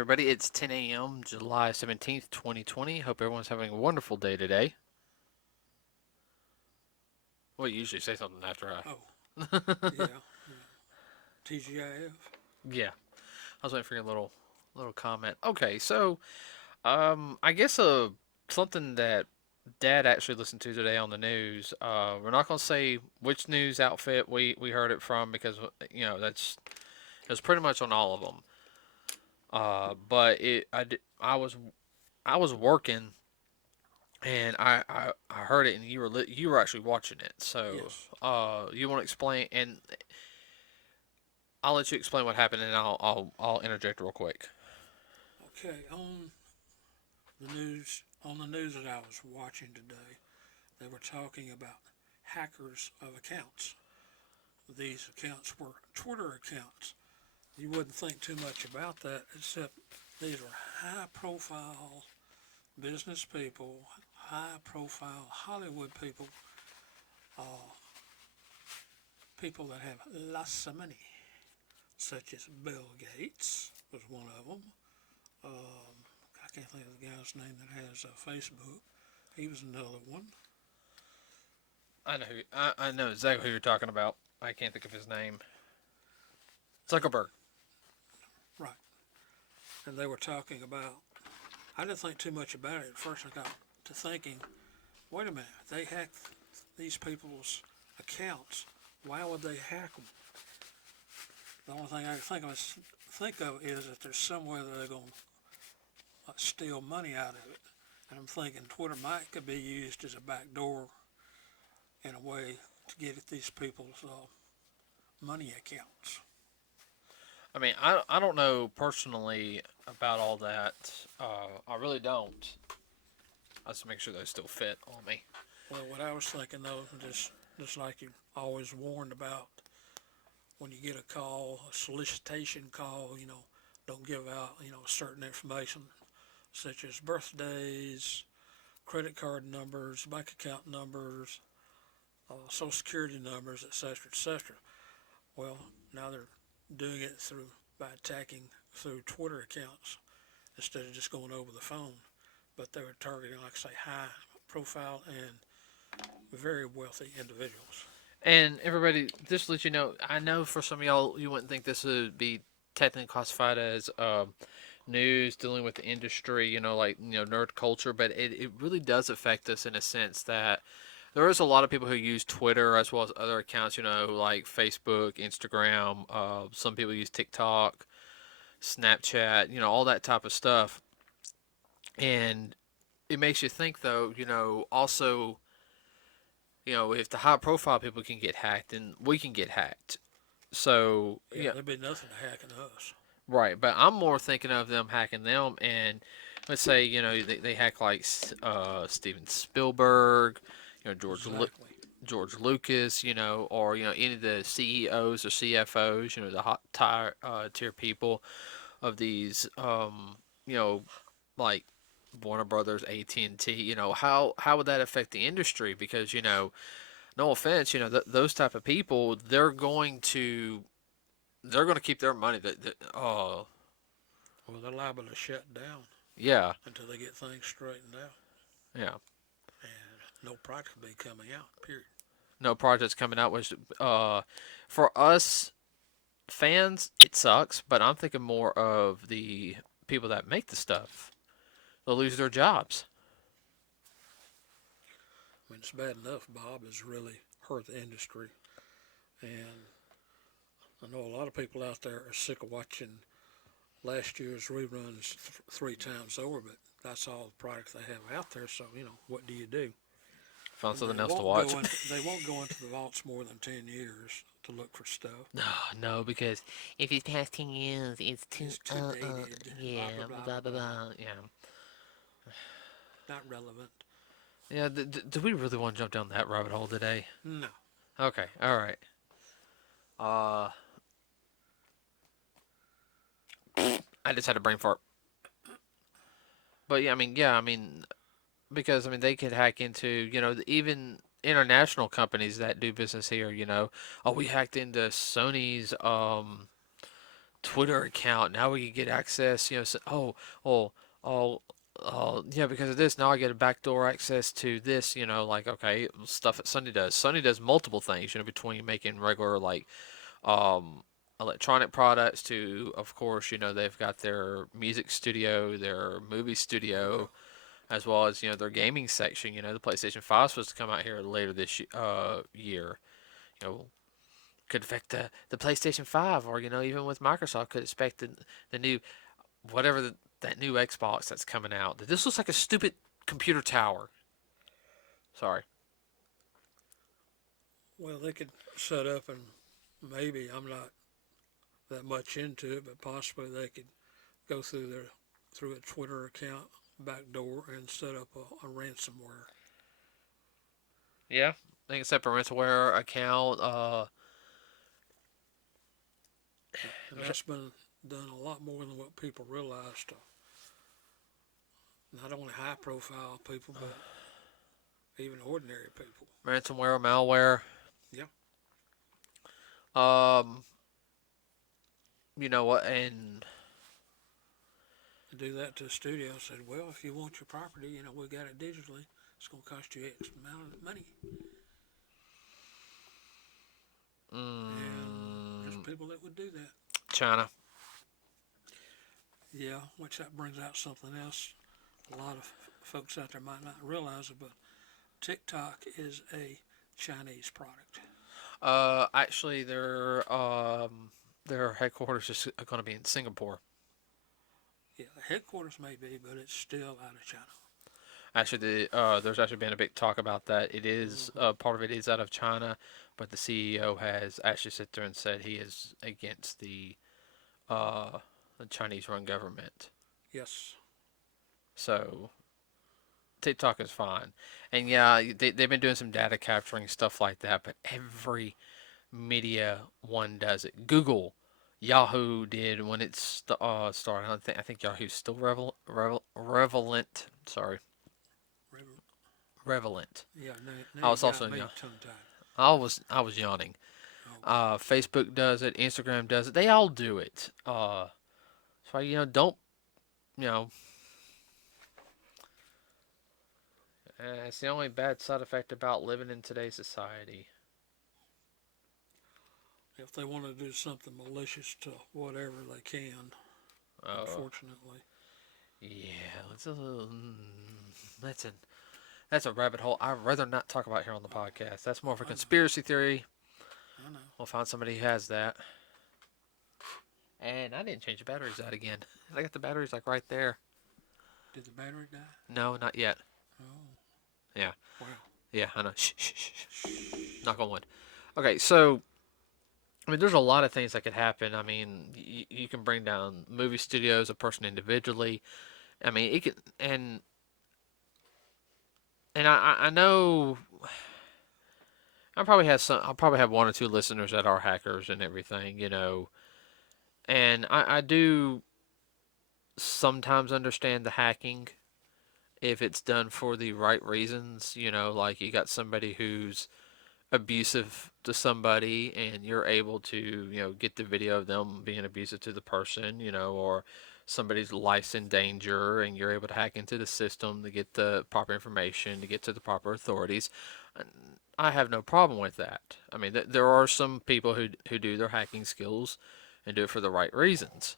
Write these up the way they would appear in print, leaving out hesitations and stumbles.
everybody. It's 10 a.m., July 17th, 2020. Hope everyone's having a wonderful day today. Well, you usually say something after Oh, I. yeah, TGIF. Yeah, I was waiting for your little comment. Okay, so I guess something that Dad actually listened to today on the news. We're not gonna say which news outfit we heard it from because that's pretty much on all of them. But I was working and I heard it, and you were actually watching it. So, Yes. you want to explain, and I'll let you explain what happened, and I'll interject real quick. Okay. On the news that I was watching today, they were talking about hackers of accounts. These accounts were Twitter accounts. You wouldn't think too much about that, except these were high-profile business people, high-profile Hollywood people, uh, people that have lots of money, such as Bill Gates was one of them. I can't think of the guy's name that has Facebook. He was another one. I know exactly who you're talking about. I can't think of his name. Zuckerberg. Right. And they were talking about, I didn't think too much about it at first. I got to thinking, wait a minute, they hacked these people's accounts. Why would they hack them? The only thing I can think of is that there's some way that they're going to steal money out of it. And I'm thinking Twitter could be used as a back door in a way to get at these people's money accounts. I mean, I don't know personally about all that. I really don't. I just make sure they still fit on me. Well, what I was thinking though, just like you always warned about, when you get a call, a solicitation call, don't give out, certain information such as birthdays, credit card numbers, bank account numbers, social security numbers, etc., etc. Well, now they're doing it by attacking through Twitter accounts instead of just going over the phone. But they were targeting, like I say, high profile and very wealthy individuals. And everybody, just to let you know, I know for some of y'all, you wouldn't think this would be technically classified as news dealing with the industry, like nerd culture, but it really does affect us in a sense that there is a lot of people who use Twitter as well as other accounts, like Facebook, Instagram. Some people use TikTok, Snapchat, all that type of stuff. And it makes you think, though, also, if the high profile people can get hacked, then we can get hacked. So, Yeah, there'd be nothing hacking us. right. But I'm more thinking of them hacking them, and let's say, they hack like Steven Spielberg, Exactly. George Lucas, or any of the CEOs or CFOs, the hot tier people of these, like Warner Brothers, AT&T. How would that affect the industry? Because no offense, those type of people, they're going to keep their money. Well, they're liable to shut down Yeah, until they get things straightened out, yeah. and no product will be coming out. Period. No projects coming out, which for us fans, it sucks. But I'm thinking more of the people that make the stuff. They'll lose their jobs. I mean, it's bad enough Bob has really hurt the industry, and I know a lot of people out there are sick of watching last year's reruns 3 times over, but that's all the product they have out there. So what do you do? Found And something else to watch. they won't go into the vaults more than 10 years to look for stuff. No, no, because if it's past 10 years, it's too It's too dated. yeah, Blah blah blah blah blah blah blah. blah, yeah, Not relevant. yeah. Do we really want to jump down that rabbit hole today? No. Okay, all right. Uh, I just had a brain fart. But yeah, I mean, because they could hack into even international companies that do business here. Oh, we hacked into Sony's Twitter account. Now we can get access. You know, so, oh, oh, yeah, because of this, now I get a backdoor access to this. You know, like okay, stuff that Sunday does. Sunday does multiple things. You know, between making regular like um, electronic products to, of course, you know, they've got their music studio, their movie Oh yeah. studio, as well as you know their gaming section. You know, the PlayStation 5 is supposed to come out here later this year. You know, could affect the PlayStation 5, or you know, even with Microsoft, could expect the new whatever that new Xbox that's coming out. This looks like a stupid computer tower. Sorry. Well, they could set up and maybe I'm not that much into it, but possibly they could go through a Twitter account backdoor and set up a ransomware. Yeah, they can set up a ransomware account. And that's been done a lot more than what people realize to not only high profile people, but even ordinary people. Ransomware, malware. Yeah. Um, you know what? And To do that to a studio said, well, if you want your property, we got it digitally. It's going to cost you X amount of money. And there's mm, people that would do that. China. Yeah, which that brings out something else. A lot of folks out there might not realize it, but TikTok is a Chinese product. Actually, their headquarters is going to be in Singapore. Yeah, the headquarters may be, but it's still out of China. Actually, there's actually been a big talk about that. It is Mm-hmm. part of it is out of China, but the CEO has actually sit there and said he is against uh, the Chinese-run government. Yes. So TikTok is fine, and yeah, they've been doing some data capturing stuff like that. But every media one does it. Google, Yahoo did when it's started. I think Yahoo's still relevant. Sorry, relevant. Yeah, now I you was also got in me Yahoo. tongue tied. I was yawning. Okay. Facebook does it. Instagram does it. They all do it. So don't you know? It's the only bad side effect about living in today's society. If they want to do something malicious to whatever they can, Uh, unfortunately. yeah, that's a that's a rabbit hole I'd rather not talk about here on the Oh, podcast. That's more of a I know. conspiracy theory. I know. We'll find somebody who has that. And I didn't change the batteries out again. I got the batteries like right there. Did the battery die? No, not yet. Oh, Yeah, wow. yeah, I know. Shh, shh, shh, shh. Knock on wood. Okay, so I mean, there's a lot of things that could happen. I mean, you can bring down movie studios, a person individually. I mean, it can, and I know I'll probably have one or two listeners that are hackers and everything, and I do sometimes understand the hacking if it's done for the right reasons. Like you got somebody who's abusive to somebody and you're able to get the video of them being abusive to the person, or somebody's life's in danger and you're able to hack into the system to get the proper information to get to the proper authorities. I have no problem with that. I mean, there are some people who do their hacking skills and do it for the right reasons.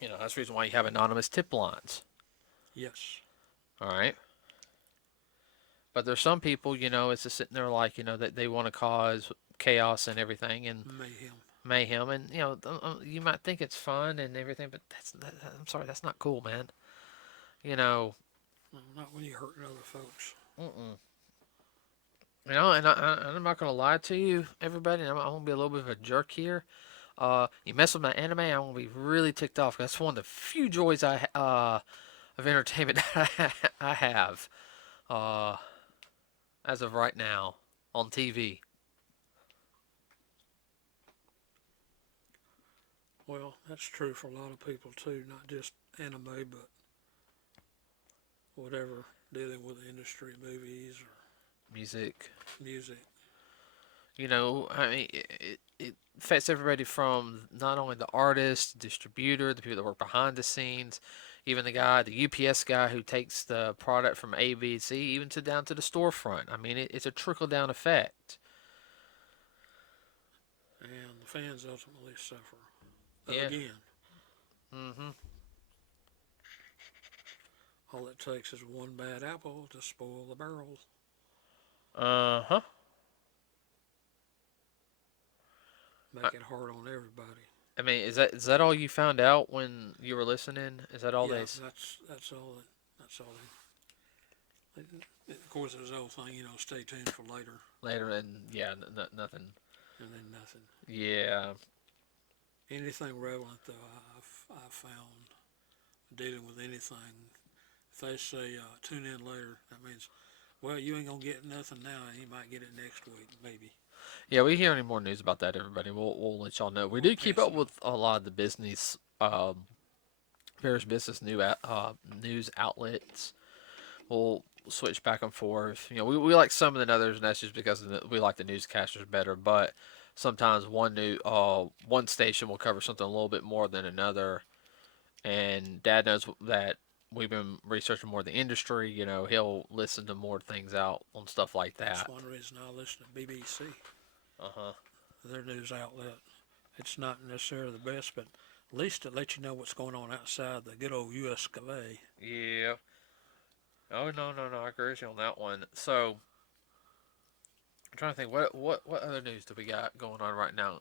That's the reason why you have anonymous tip lines. Yes. All right. But there's some people, it's just sitting there like, that they want to cause chaos and everything and Mayhem. mayhem, and you might think it's fun and everything, but I'm sorry, that's not cool, man. You know, No, not when you're hurting other folks. mm-mm. And I'm not gonna lie to you, everybody. I'm gonna be a little bit of a jerk here. You mess with my anime, I'm gonna be really ticked off. That's one of the few joys of entertainment I have uh, as of right now on TV. Well, that's true for a lot of people too, not just anime, but whatever dealing with the industry, movies or Music. music. You know, I mean, it affects everybody from not only the artist, distributor, the people that work behind the scenes, even the UPS guy who takes the product from A, B, C, even to down to the storefront. I mean, it's a trickle down effect. and the fans ultimately suffer Yeah. again. Mhm. All it takes is one bad apple to spoil the barrel, Uh huh. I, make it hard on everybody. I mean, is that all you found out when you were listening? Is that all Yeah, they? that's all. That's all. Of course, there's the whole thing. Stay tuned for later, Later, and yeah, nothing. and then nothing. Yeah. Anything relevant though, I've found dealing with anything. If they say tune in later, that means, well, you ain't gonna get nothing now. You might get it next week, maybe. Yeah, we hear any more news about that, everybody, we'll let y'all know. We We'll do keep pass up it on. with a lot of the business, various business news outlets. We'll switch back and forth. You know, we like some of the others, and that's just because we like the newscasters better. But sometimes one station will cover something a little bit more than another, and Dad knows that we've been researching more of the industry. You know, he'll listen to more things out on stuff like That's that. one reason I listen to BBC, Uh huh. their news outlet. It's not necessarily the best, but at least it lets you know what's going on outside the good old U.S. of A. Yeah. Oh no, I agree with you on that one. So I'm trying to think what other news do we got going on right now?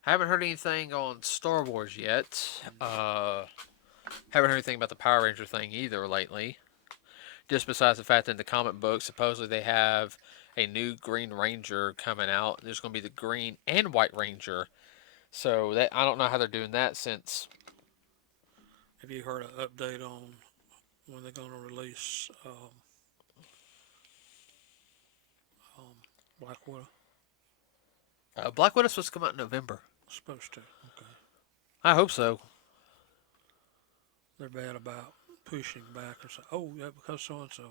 Haven't heard anything on Star Wars yet. Haven't heard anything about the Power Ranger thing either lately. Just besides the fact that in the comic book, supposedly they have a new Green Ranger coming out. There's going to be the Green and White Ranger. So that I don't know how they're doing that since. Have you heard an update on when they're going to release um, Black Widow? Black Widow's supposed to come out in November. Supposed to. Okay. I hope so. They're bad about pushing back or say, oh, yeah, because so and so.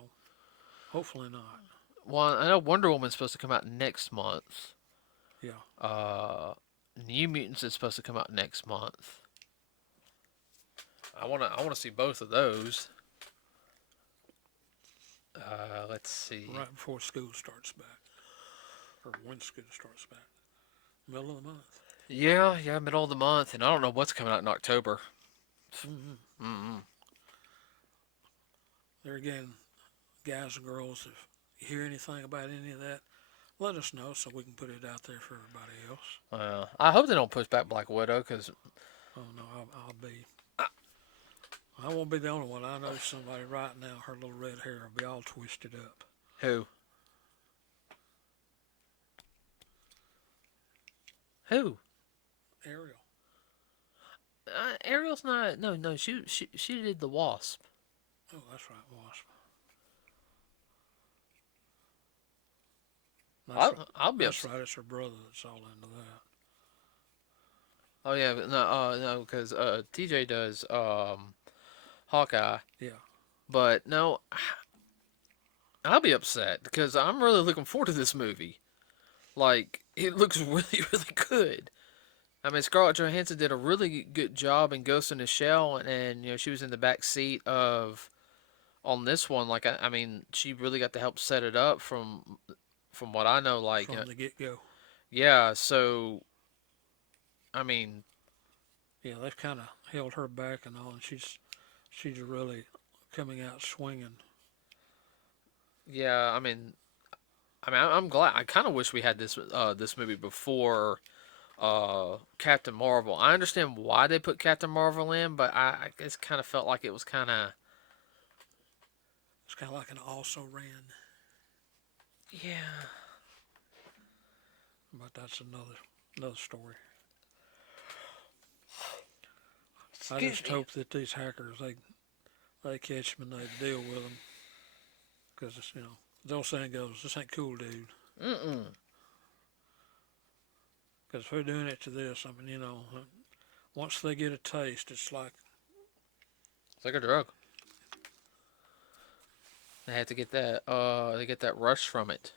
Hopefully not. Well, I know Wonder Woman's supposed to come out next month. Yeah. Uh, New Mutants is supposed to come out next month. I wanna see both of those. Let's see. Right before school starts back, or when school starts back, middle of the month. Yeah, middle of the month, and I don't know what's coming out in October. Mm-hmm. Mm-mm. There again, guys and girls, if you hear anything about any of that, let us know so we can put it out there for everybody else. I hope they don't push back Black Widow because Oh no, I'll be. I won't be the only one. I know somebody right now. Her little red hair will be all twisted up. who who Ariel. Ariel's not. No. She did the Wasp. Oh, that's right, Wasp. That's right. I'll be That's upset. right. It's her brother that's all into that. Oh yeah, but no, because TJ does Hawkeye, Yeah. but no, I'll be upset because I'm really looking forward to this movie. Like it looks really good. I mean, Scarlett Johansson did a really good job in Ghost in the Shell, and you know she was in the back seat of on this one. Like I mean, she really got to help set it up from what I know. Like From the get go. yeah, so I mean, Yeah, they've kind of held her back and all, and she's really coming out swinging. yeah, I'm glad. I kind of wish we had this movie before Captain Marvel. I understand why they put Captain Marvel in, but I just kind of felt like it was kind of It's kind of like an also ran, yeah. but that's another story. I Excuse just me. hope that these hackers they catch them and they deal with them because the old saying goes, "This ain't cool, dude." Mm-mm. Because if they're doing it to this, I mean, once they get a taste, it's like, It's like a drug. They have to get that. They get that rush from it.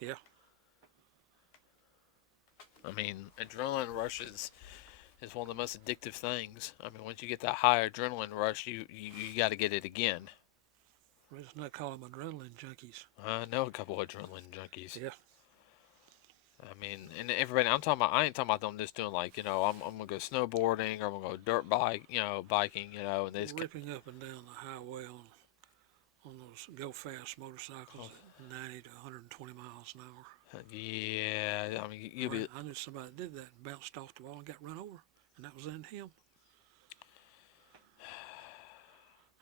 yeah, I mean, adrenaline rushes is one of the most addictive things. I mean, once you get that high adrenaline rush, you got to get it again. Let's not call them adrenaline junkies. I know a couple of adrenaline junkies. Yeah. I mean, and everybody, I'm talking about, I ain't talking about them just doing like, I'm gonna go snowboarding or I'm gonna go dirt bike, biking, and they just, Ripping up and down the highway on those go fast motorcycles at 90 to 120 miles an hour. yeah, I mean, you'll be, I knew somebody that did that and bounced off the wall and got run over, and that was in him.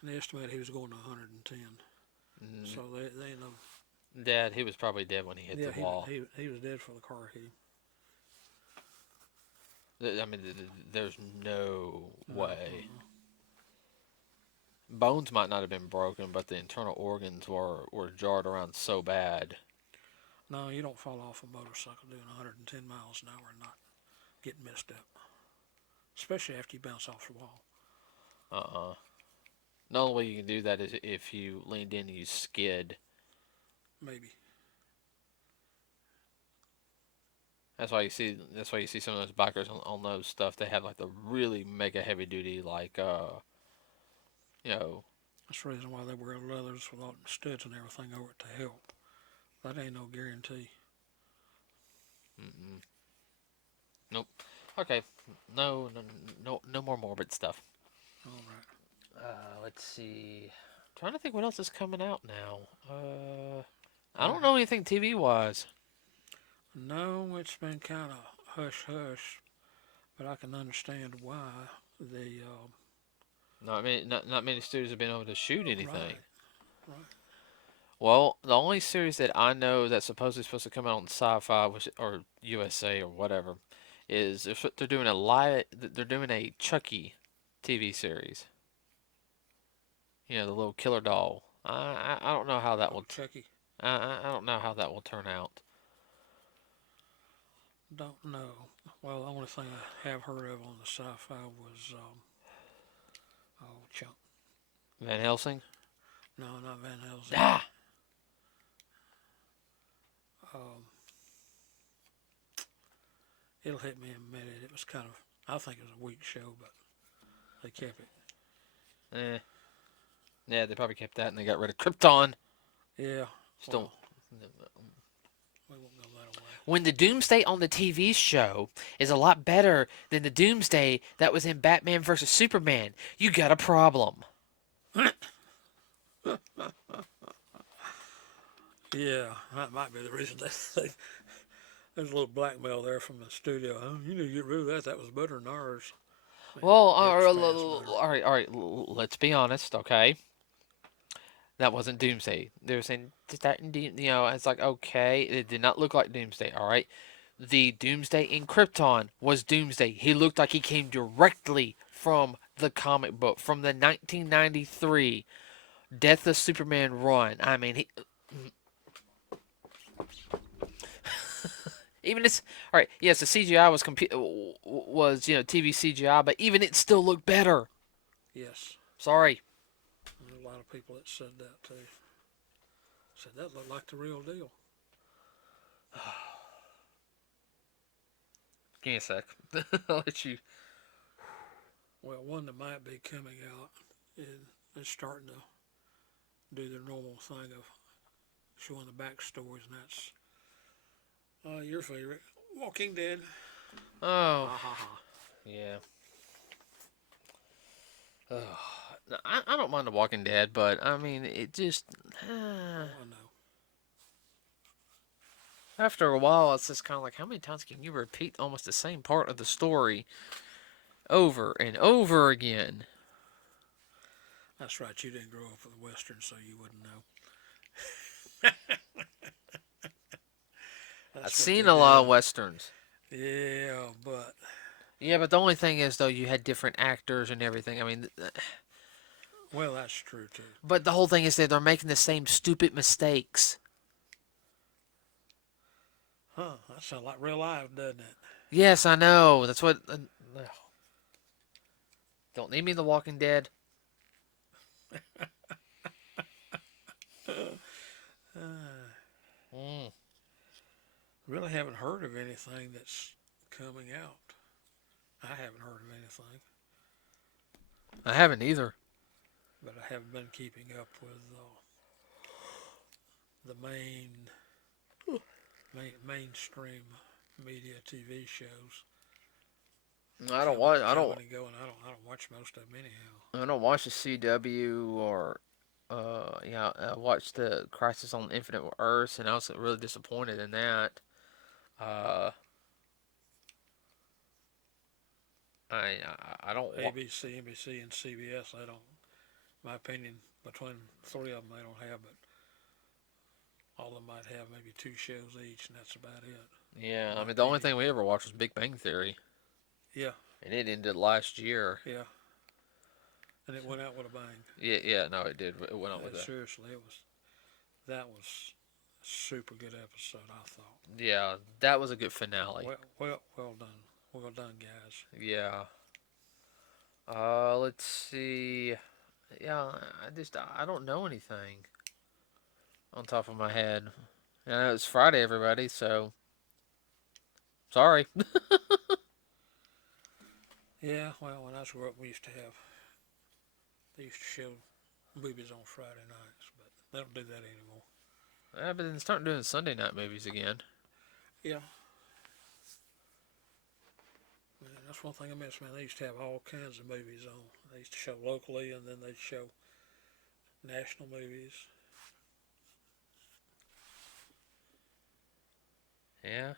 And they estimated he was going to 110. So they know. Dad, he was probably dead when he hit the wall. He was dead for the car hit. I mean, there's no way. Bones might not have been broken, but the internal organs were jarred around so bad. No, you don't fall off a motorcycle doing 110 miles an hour and not get messed up. Especially after you bounce off the wall. The only way you can do that is if you leaned in and you skid. Maybe. That's why you see. That's why you see some of those bikers on those stuff. They have like the really mega heavy duty, like you know. That's the reason why they wear leathers with all the studs and everything over it to help. That ain't no guarantee. Mm-mm. Nope. Okay. No, no, no, no more morbid stuff. All right. Let's see. I'm trying to think what else is coming out now. I don't know anything TV wise. No, it's been kind of hush hush, but I can understand why the. Not many studios have been able to shoot anything. Right. Well, the only series that I know that's supposedly supposed to come out on Sci-Fi or USA or whatever is they're doing a live. They're doing a Chucky TV series. The little killer doll. I don't know how that will. Chucky. I don't know how that will turn out. Don't know. Well, the only thing I have heard of on the sci-fi was Chunk. Van Helsing. No, not Van Helsing. Ah. Um, it'll hit me in a minute. It was kind of. I think it was a weak show, but they kept it. Yeah, they probably kept that and they got rid of Krypton. Yeah. Still. We won't go that away. When the Doomsday on the TV show is a lot better than the Doomsday that was in Batman vs Superman, you got a problem. Yeah, that might be the reason there's a little blackmail there from the studio. Oh, you need to get rid of that. That was better than ours. Man, Well, all right. Let's be honest, okay? That wasn't Doomsday. They were saying it's like okay, it did not look like Doomsday. All right, the Doomsday in Krypton was Doomsday. He looked like he came directly from the comic book from the 1993 Death of Superman run. I mean, even it's all right. Yes, the CGI was TV CGI, but even it still looked better. Yes. Sorry. There's a lot of people that said that too. Said that looked like the real deal. Give me a sec. I'll let you. Well, one that might be coming out is starting to do their normal thing of showing the backstories, and that's your favorite, Walking Dead. Oh, yeah. Oh, I don't mind The Walking Dead, but I mean, it just. I know. After a while, it's just kind of like, how many times can you repeat almost the same part of the story over and over again? That's right. You didn't grow up with a Western, so you wouldn't know. I've seen a lot of Westerns. Yeah, but. Yeah, but the only thing is, though, you had different actors and everything. I mean. Well, that's true, too. But the whole thing is that they're making the same stupid mistakes. Huh, that sounds like real life, doesn't it? Yes, I know. That's what. Don't need me in The Walking Dead. Really haven't heard of anything that's coming out. I haven't heard of anything, I haven't either. but I haven't been keeping up with the mainstream media TV shows I don't watch. coming and going. I don't watch most of them anyhow. I don't watch the CW or. Yeah, I watched the Crisis on Infinite Earths, and I was really disappointed in that. Uh, I don't. ABC, NBC, and CBS. They don't. My opinion, between three of them, they don't have, but all of them might have maybe two shows each, and that's about it. Yeah, I My mean the only opinion. thing we ever watched was Big Bang Theory, Yeah, and it ended last year. yeah, and it went out with a bang. Yeah, yeah, no, it did. It went on with that. Seriously, that was a super good episode. I thought. Yeah, that was a good finale. Well done. Well done, guys. Yeah. Let's see. Yeah, I don't know anything on top of my head. I know it's Friday, everybody, so sorry. Yeah, well, when I was growing up, we used to have they used to show movies on Friday nights, but they don't do that anymore. But then start doing Sunday night movies again. Yeah, man, that's one thing I miss, man. They used to have all kinds of movies on. They used to show locally, and then they'd show national movies. Yeah.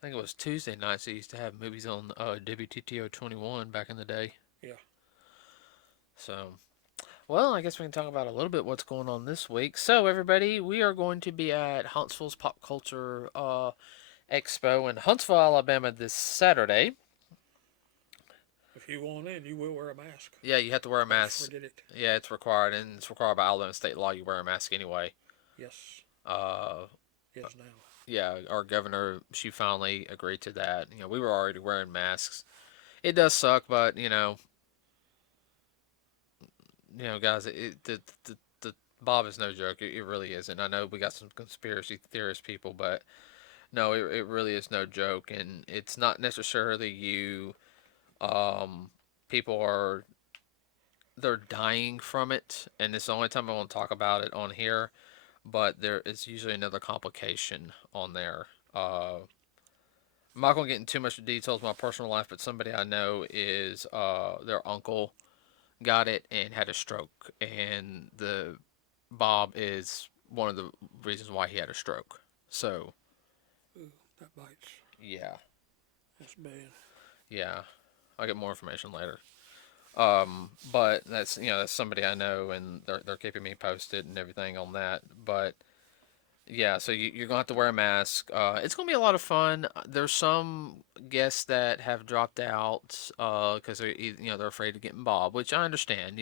I think it was Tuesday nights they used to have movies on WTTO 21 back in the day. Yeah. So, well, I guess we can talk about a little bit what's going on this week. So, everybody, we are going to be at Huntsville's Pop Culture Expo in Huntsville, Alabama this Saturday. If you want in, you will wear a mask. Yeah, you have to wear a Don't mask. forget it. Yeah, it's required, and it's required by Alabama state law. You wear a mask anyway. Yes. Uh, Yes, now. yeah, our governor, she finally agreed to that. You know, we were already wearing masks. It does suck, but guys, the Bob is no joke. It really isn't. I know we got some conspiracy theorist people, but no, it really is no joke, and it's not necessarily you. People they're dying from it, and it's the only time I want to talk about it on here. But there is usually another complication on there. I'm not gonna get into too much details of my personal life, but somebody I know is their uncle got it and had a stroke, and the Bob is one of the reasons why he had a stroke. So Ooh, that bites. yeah, That's bad. yeah, I'll get more information later. But that's somebody I know, and they're keeping me posted and everything on that. But yeah, so you're gonna have to wear a mask. It's gonna be a lot of fun. There's some guests that have dropped out because they're afraid of getting Bob, which I understand.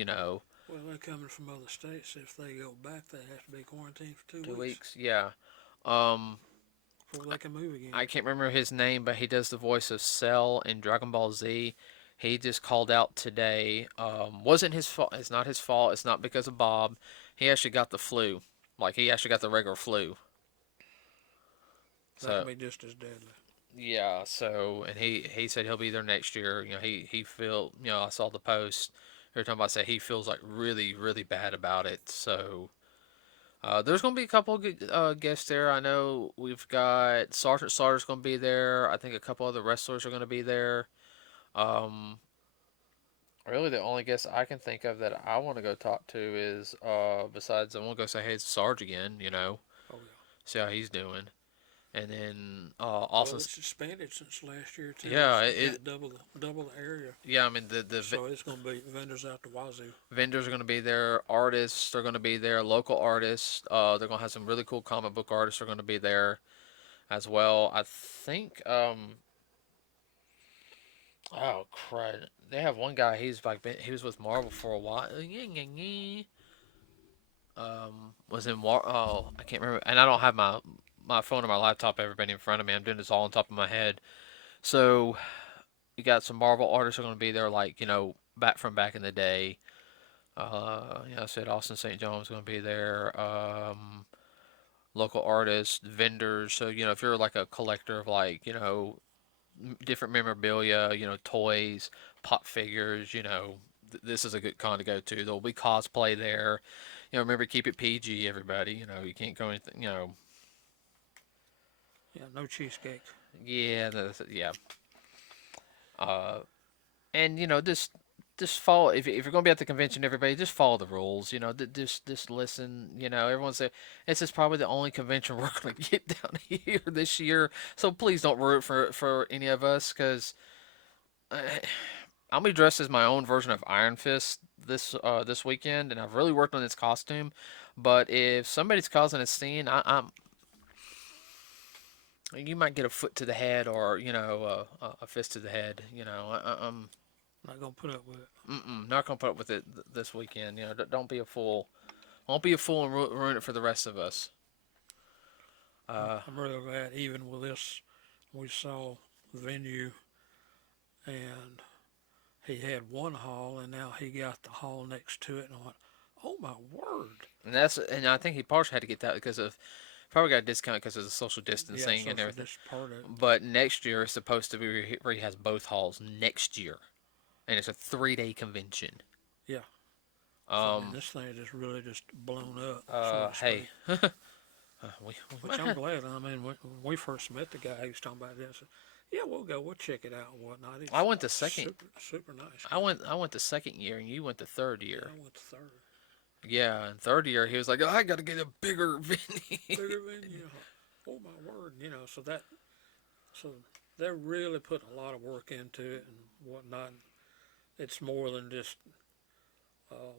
Well, they're coming from other states. If they go back, they have to be quarantined for 2 2 weeks weeks, yeah. Um, before they can move again. I can't remember his name, but he does the voice of Cell in Dragon Ball Z. He just called out today. Wasn't his fault. It's not his fault. It's not because of Bob. He actually got the flu. Like he actually got the regular flu. That So can be just as deadly. yeah. So and he said he'll be there next year. He feel I saw the post every time I say he feels like really really bad about it. So there's gonna be a couple good guests there. I know we've got Sergeant Slaughter's gonna be there. I think a couple other wrestlers are gonna be there. Um, Really, the only guest I can think of that I want to go talk to is, besides, I want to go say hey to Sarge again, Oh yeah. see how he's doing. And then, Well, also, it's expanded since last year too. yeah, It's got double the area. yeah, I mean, the So it's going to be vendors out the wazoo. vendors are going to be there, artists are going to be there, local artists. They're going to have some really cool comic book artists are going to be there as well. I think, oh, crud. They have one guy, he was with Marvel for a while. Was in I can't remember, and I don't have my phone or my laptop everybody in front of me. I'm doing this all on top of my head. So you got some Marvel artists are going to be there, like back in the day. I said Austin St. John was going to be there. local artists, vendors. So, if you're like a collector of like, different memorabilia, toys, pop figures, this is a good con to go to. There'll be cosplay there. Remember, keep it PG, everybody. You can't go anything, Yeah, no cheesecake. yeah, yeah. Uh, and just follow if you're gonna be at the convention, everybody just follow the rules. Just listen. Everyone's there. This is probably the only convention we're gonna get down here this year. So please don't root for any of us, because I'll be dressed as my own version of Iron Fist this weekend, and I've really worked on this costume. But if somebody's causing a scene, you might get a foot to the head, or a fist to the head. I'm Not gonna put up with it. not gonna put up with it this weekend. Don't be a fool. Won't be a fool and ruin it for the rest of us. I'm really glad, even with this, we saw the venue, and he had one hall, and now he got the hall next to it, and I went, "Oh my word!" And I think he partially had to get that because of probably got a discount because of the social Yeah, distancing and social everything. this part of it. But next year is supposed to be where he has both halls next year, and it's a 3-day convention. Yeah. So I mean, Um. this thing just really just blown up, so to Hey. speak. we, Which I'm glad. I mean, when we first met the guy, he was talking about this. Yeah, we'll go. We'll check it out and whatnot. He's I went the second. super nice I guy. went. I went the second year, and you went the third Yeah, year. I went to third. Yeah, and third year he was like, "Oh, I got to get a bigger venue." Bigger venue. Oh my word! So they're really putting a lot of work into it and whatnot. It's more than just uh,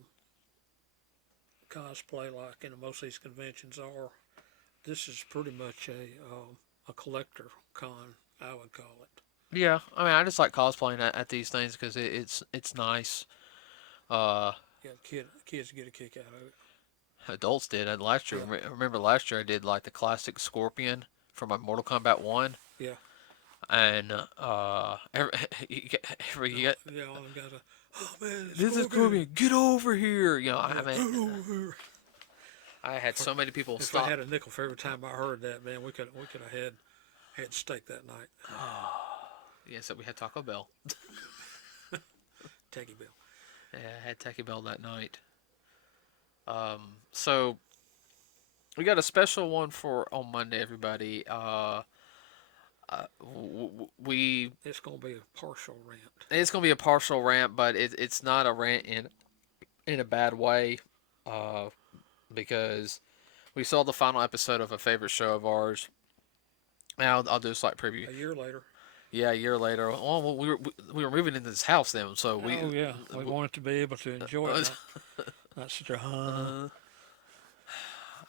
cosplay like most of these conventions are. This is pretty much a collector con, I would call it. Yeah, I mean, I just like cosplaying at these things because it's nice. Uh, Yeah, kids get a kick out of it. Adults did. And last year, Yeah, remember last year I did like the classic Scorpion from my Mortal Kombat 1, yeah. and every, you get, Yeah, all them guys are, oh man, it's this is Scorpion. Scorpion, get over here. Yeah, I mean, I had so many people if I stop. had a nickel for every time I heard that, man, we could have had steak that night. Yeah, so we had Taco Bell. Teggy Bill. Yeah, I had Taco Bell that night. So we got a special one for on Monday, everybody. We It's gonna be a partial rant. it's gonna be a partial rant, but it's not a rant in a bad way, uh, because we saw the final episode of a favorite show of ours. Now I'll do a slight preview. A year later. Yeah, a year later. Well, we were moving into this house then, so Oh yeah, we wanted to be able to enjoy it. Not such a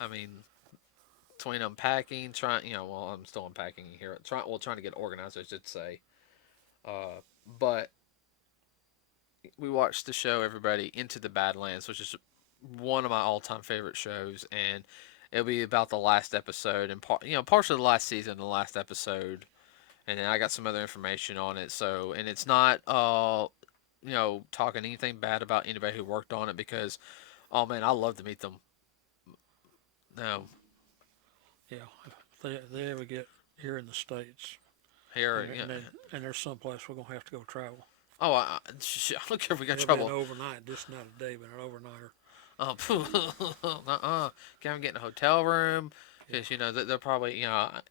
I mean, between unpacking, trying, well, I'm still unpacking here. Trying to get organized, I should say. But we watched the show, everybody, Into the Badlands, which is one of my all-time favorite shows, and it'll be about the last episode and partially the last season, the last episode, and then I got some other information on it. So, and it's not talking anything bad about anybody who worked on it, because oh man, I love to meet them. No, yeah. If they ever get here in the states, here, and there's someplace we're gonna have to go travel. oh, I don't care if we got It'll be trouble. an overnight, just not a day, but an overnighter. Can't get in a hotel room, Yeah. because they're probably I'll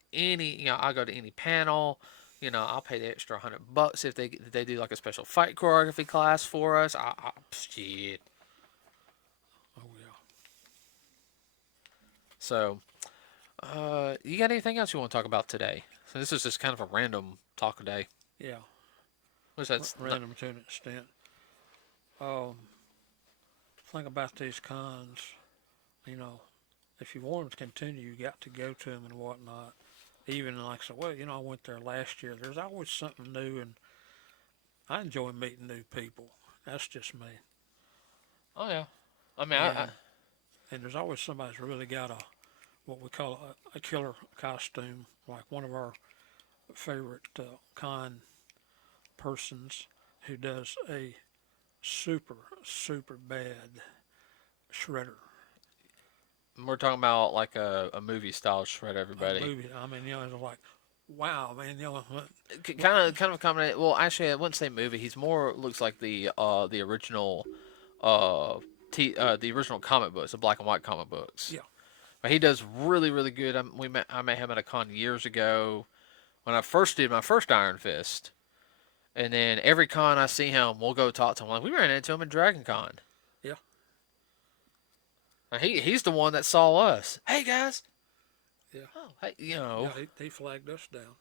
go to any panel. I'll pay the extra $100 if they do like a special fight choreography class for us. Shit. Oh yeah. So, you got anything else you want to talk about today? So this is just kind of a random talk today. Yeah. Which that's Random to an extent. Um, thing about these cons, if you want them to continue, you got to go to them and whatnot. Even like I said, well, I went there last year. There's always something new, and I enjoy meeting new people. That's just me. oh yeah. I mean, And there's always somebody that's really got what we call a killer costume. Like one of our favorite con persons who does a super bad shredder. We're talking about like a movie style shred, A everybody. movie. I mean, it's like, wow, man, what, Kind of a combination. Well, actually, I wouldn't say movie. He's more looks like the original uh the original comic books, the black and white comic books. yeah, But he does really good. I met him at a con years ago when I first did my first Iron Fist, and then every con I see him, we'll go talk to him. Like we ran into him at Dragon Con. yeah, Now, he's the one that saw us. Hey guys. yeah, Oh, hey, yeah. He flagged us down.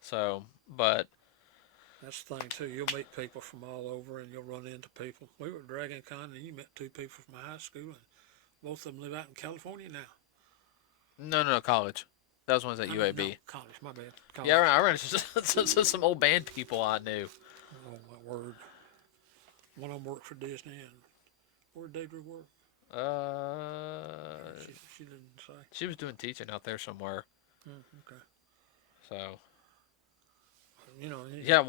So, but That's the thing too. You'll meet people from all over, and you'll run into people. We were at Dragon Con, and you met two people from high school, and both of them live out in California now. no, college. That was ones at I mean, no, UAB. college. My bad. Yeah, College. I ran into some old band people I knew. Oh my word. One of them worked for Disney, and where did Deidre work? She didn't say. She was doing teaching out there somewhere. Okay. So You know.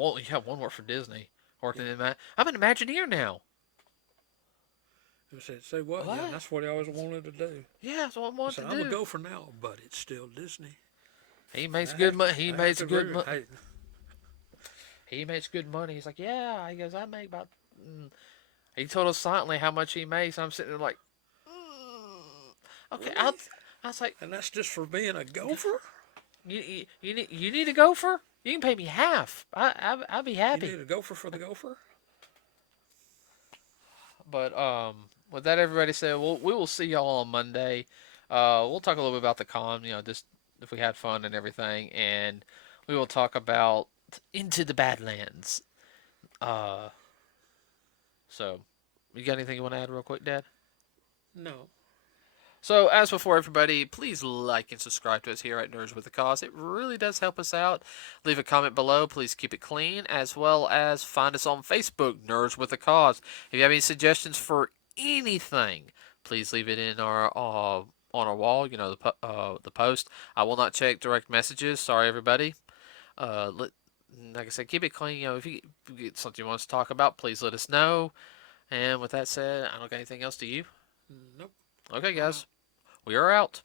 one worked for Disney. Working in that. I'm an Imagineer now. He said, "Say what? What? Yeah, that's what he always wanted to do." Yeah, that's what I He wanted said, to "I'm a do. gopher now, but it's still Disney." He makes I good have money. to, I have to agree. Hey, He makes good money. He's like, yeah. He goes, I make about. He told us silently how much he makes. I'm sitting there like, okay. really? I was like, And that's just for being a gopher? you need a gopher? You can pay me half. I'll be You happy. need a gopher for the gopher? But with that, everybody said, we will see y'all on Monday. We'll talk a little bit about the con. Just if we had fun and everything, and we will talk about Into the Badlands. Uh, so you got anything you want to add real quick, Dad? No. So, as before, everybody, please like and subscribe to us here at Nerds with a Cause. It really does help us out. Leave a comment below. Please keep it clean, as well as find us on Facebook, Nerds with a Cause. If you have any suggestions for anything, please leave it in our on our wall. The post. I will not check direct messages. Sorry, everybody. Like I said, keep it clean. If you get something you want us to talk about, please let us know. And with that said, I don't got anything else to you. Nope. Okay, I'm out. guys. We are out.